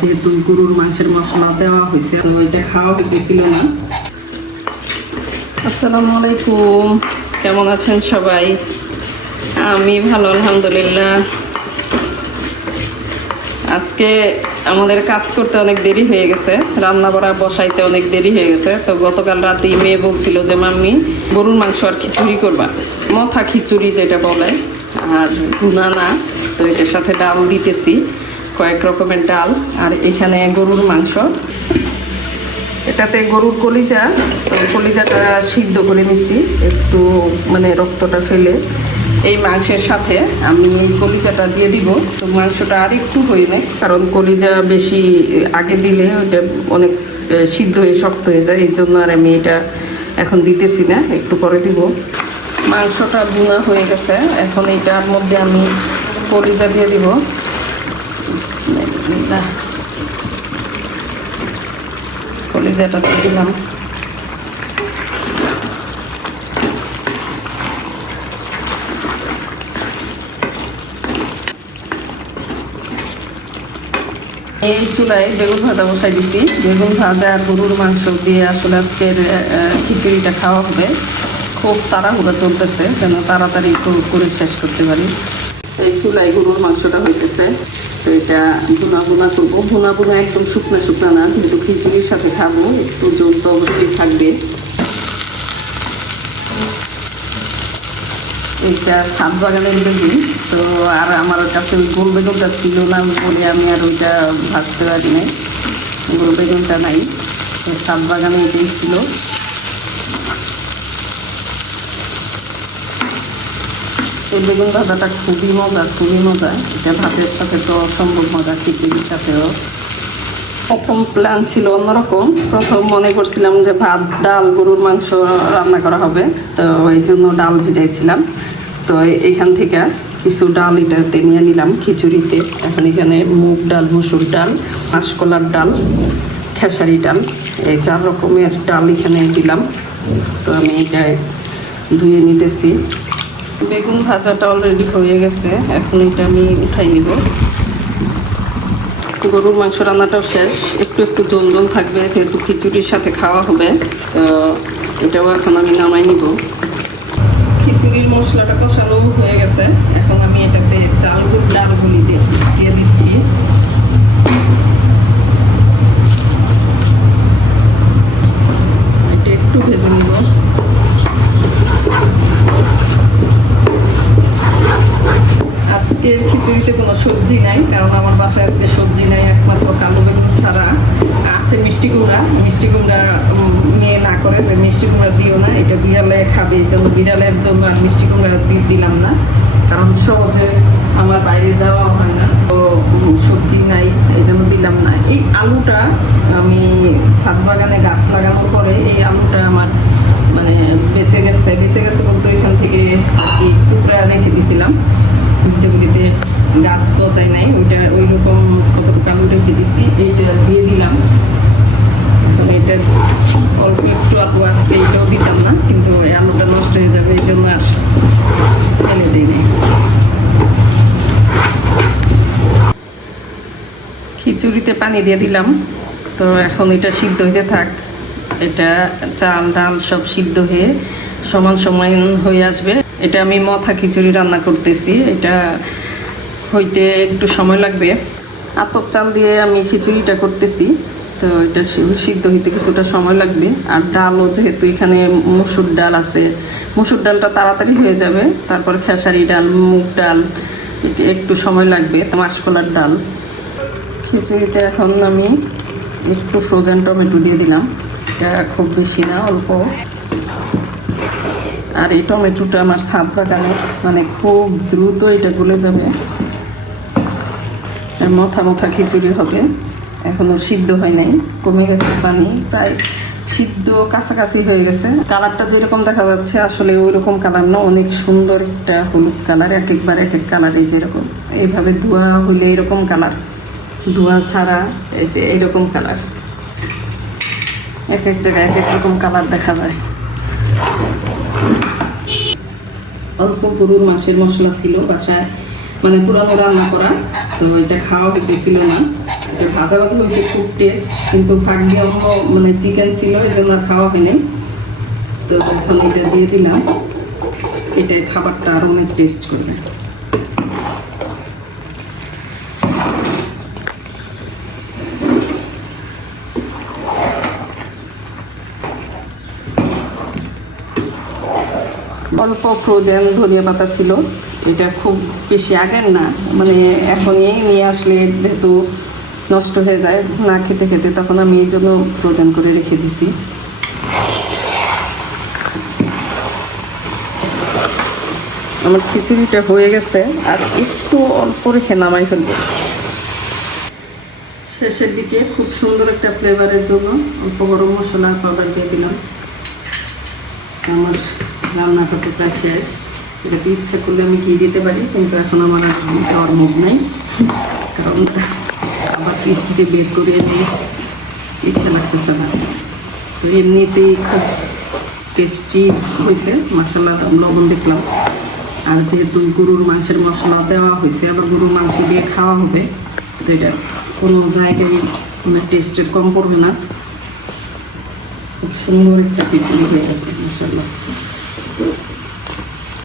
যেহেতু গরুর মাংসের মশলা দেওয়া হয়েছে এটা খাওয়া হতেছিল না। আসসালামু আলাইকুম। কেমন আছেন সবাই? আমি ভালো, আলহামদুলিল্লাহ। আজকে আমাদের কাজ করতে অনেক দেরি হয়ে গেছে। রান্না বাড়া বসাইতে অনেক দেরি হয়ে গেছে। তো গতকাল রাতেই মেয়ে বলছিল যে, মাম্মি, গরুর মাংস আর খিচুড়ি করবা। মথা খিচুড়ি যেটা বলে, আর গুনা না। তো এটার সাথে ডাল দিতেছি। কয়েক রকমের ডাল, আর এখানে গরুর মাংস। এটাতে গরুর কলিজা, তো কলিজাটা সিদ্ধ করে নিছি, একটু মানে রক্তটা ফেলে। এই মাংসের সাথে আমি কলিজাটা দিয়ে দিব। তো মাংসটা আর একটু হয়ে নেয় কারণ কলিজা বেশি আগে দিলে ওইটা অনেক সিদ্ধ হয়ে শক্ত হয়ে যায়, এই জন্য আর আমি এটা এখন দিতেছি না, একটু পরে দিব। মাংসটা বুনা হয়ে গেছে, এখন এটার মধ্যে আমি কলিজা দিয়ে দিব। বিসমিল্লাহ। কলিজাটা দিলাম এই চুলায় বেগুন ভাজা বসাই দিছি। বেগুন ভাজা আর গরুর মাংস দিয়ে আসলে আজকের খিচুড়িটা খাওয়া হবে। খুব তাড়াহুড়ো চলতেছে, যেন তাড়াতাড়ি করে শেষ করতে পারি। এই চুলায় গরুর মাংসটা হইতেছে। এটা ভুনা ভুনা করব। ভুনা ভুনা একদম শুকনা শুকনা না, কিন্তু খিচুড়ির সাথে খাব। একটু জল তো অবশ্যই থাকবে। এটা সাত বাগানের বেগুন। তো আর আমার কাছে ওই গোল বেগুনটা ছিল না বলে আমি আর ওইটা ভাজতে পারি নাই। গোল বেগুনটা নাই। তো সাত বাগানে এটাই ছিল। এই বেগুন ভাজাটা খুবই মজা খুবই মজা এটা ভাতের সাথে তো অসম্ভব মজা, খিচুড়ির সাথেও। প্রথম প্ল্যান ছিল অন্যরকম। প্রথম মনে করছিলাম যে ভাত, ডাল, গরুর মাংস রান্না করা হবে। তো এই জন্য ডাল ভিজাইছিলাম। তো এখান থেকে কিছু ডাল এটাতে নিয়ে নিলাম খিচুড়িতে। এখন এখানে মুগ ডাল, মুসুর ডাল, মাসকলার ডাল, খেসারি ডাল, এই চার রকমের ডাল এখানে দিলাম। তো আমি এটা ধুয়ে নিতেছি। বেগুন ভাজাটা অলরেডি হয়ে গেছে। এখন এটা আমি উঠাই নিব। গরুর মাংস রান্নাটাও শেষ। একটু একটু জল জল থাকবে, যেহেতু খিচুড়ির সাথে খাওয়া হবে, তো এটাও এখন আমি নামাই নিব। খিচুড়ির মশলাটা কষানো হয়ে গেছে। এখন আমি এটাতে চাল ডালগুলি দিয়ে দিয়ে মিষ্টি কুমড়া মেয়ে না করে যে মিষ্টি কুমড়া দিও না, এটা বিড়ালে খাবে, এই জন্য বিড়ালের জন্য আর মিষ্টি কুমড়া দিলাম না। কারণ সহজে আমার বাইরে যাওয়া হয় না। তো সবজি নাই, এই জন্য দিলাম না। এই আলুটা আমি সাত বাগানে গাছ লাগানোর পরে এই আলুটা আমার মানে বেঁচে গেছে। বেঁচে গেছে বলতে এখান থেকে আর কি টুকরা রেখে দিছিলাম যেগুলিতে গাছ বসাই নাই ওইটা ওই রকম কতটুকু আলু রেখে দিছি এইটা দিয়ে দিলাম তবে এটা অল্প একটু আলু আসছে এইটাও দিতাম না কিন্তু এই আলুটা নষ্ট হয়ে যাবে এই জন্য আর ফেলে দিই নাই খিচুড়িতে পানি দিয়ে দিলাম। তো এখন এটা সিদ্ধ হইতে থাক। এটা চাল, ডাল সব সিদ্ধ হয়ে সমান সমান হয়ে আসবে। এটা আমি মথা খিচুড়ি রান্না করতেছি। এটা হইতে একটু সময় লাগবে। আতপ চাল দিয়ে আমি খিচুড়িটা করতেছি। তো এটা সিদ্ধ হইতে কিছুটা সময় লাগবে। আর ডালও যেহেতু এখানে মসুর ডাল আছে, মসুর ডালটা তাড়াতাড়ি হয়ে যাবে। তারপর খেসারি ডাল, মুগ ডাল একটু সময় লাগবে। মাসকলার ডাল। খিচুড়িতে এখন আমি একটু ফ্রোজেন টমেটো দিয়ে দিলাম। এটা খুব বেশি না, অল্প। আর এই টমেটোটা আমার সাত বাগানে মানে খুব দ্রুত এটা গলে যাবে। আর মথা মথা খিচুড়ি হবে। এখনও সিদ্ধ হয় নাই, কমে গেছে পানি, প্রায় সিদ্ধ কাছাকাছি হয়ে গেছে। কালারটা যেরকম দেখা যাচ্ছে, আসলে ওই রকম কালার না, অনেক সুন্দর একটা হলুদ কালার, এক একবার এক এক কালারে যেরকম। এইভাবে ধোয়া হলে এরকম কালার। ধোয়া ছাড়া এই যে এইরকম কালার এক এক জায়গায় এক এক রকম কালার দেখা যায়। অল্প গরুর মাংসের মশলা ছিল বাসায়। মানে পুরানো রান্না করা, তো এটা খাওয়া হতেছিল না। তো ভাজা ভাজা হয়েছে, খুব টেস্ট কিন্তু ভাগ্যে অন্য মানে চিকেন ছিল, এই জন্য খাওয়া হয়নি। তো এখন এটা দিয়ে দিলাম। এটা খাবারটা আরও অনেক টেস্ট করবে। অল্প ফ্রোজেন ধনিয়া পাতা ছিল। এটা খুব বেশি আগের না। মানে এখনই নিয়ে আসলে যেহেতু নষ্ট হয়ে যায়, না খেতে খেতে, তখন আমি এই জন্য ফ্রোজেন করে রেখে দিছি। আমার খিচুড়িটা হয়ে গেছে, আর একটু অল্প রেখে নামাই ফেলব। শেষের দিকে খুব সুন্দর একটা ফ্লেভারের জন্য অল্প গরম মশলা পাউডার দিয়ে দিলাম। আমার রান্নাটা তো প্রায় শেষ। এটাতে ইচ্ছা করলে আমি ঘি দিতে পারি, কিন্তু এখন আমার আর ঘি মুখ নেই। কারণ আবার থেকে বের করে এনে ইচ্ছা লাগতেছে না। তো এমনিতেই খুব টেস্টি হয়েছে। মশলা লবণ দেখলাম। আর যেহেতু গরুর মাংসের মশলা দেওয়া হয়েছে, আবার গরুর মাংস দিয়ে খাওয়া হবে, তো এটা কোনো জায়গায় কোনো টেস্টের কম পড়বে না। খুব সুন্দর একটা খিচুড়ি হয়ে গেছে মশাল্লা